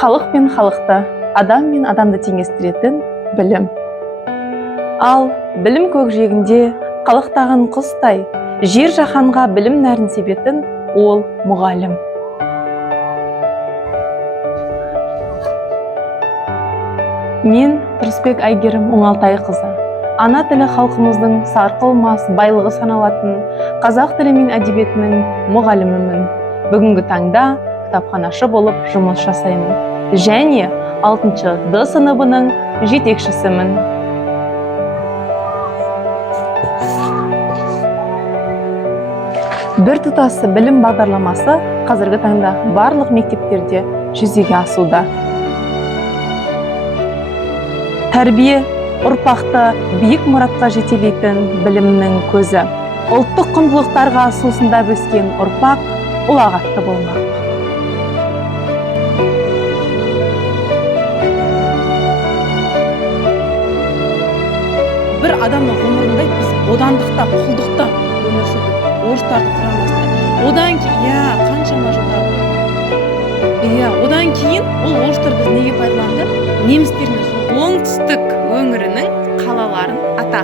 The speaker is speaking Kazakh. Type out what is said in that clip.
халық пен халықты, адам мен адамды теңестіретін білім. Ал білім көкжиегінде қалықтаған құстай, жер жаһанға білім нәрін себетін ол мұғалім. Мен Тұрысбек Әйгерім Оңалтайқызы. Ана тілі халқымыздың сарқылмас байлығы саналатын қазақ тілі мен әдебиетінің мұғалімімін. Бүгінгі таңда кітапханашы болып жұмыс жасаймын. Және 6-шы Д сыныбының жетекшісімін. Біртұтас білім бағдарламасы қазіргі таңда барлық мектептерде жүзеге асуда. Тәрбие ұрпақты биік мұратқа жетелейтін білімнің көзі. Ұлттық құндылықтарға сусындап өскен ұрпақ ұлағатты болмақ. Бір адамның ғұмырында біз бодандықта, құлдықта өмір сүрдік. Орыстардың құрамасында. Одан кейін, қаншама жылдар болды. Одан кейін ол орыстар біз неге пайдаланды? Немістермен оңтүстік өңірінің қалаларын ата.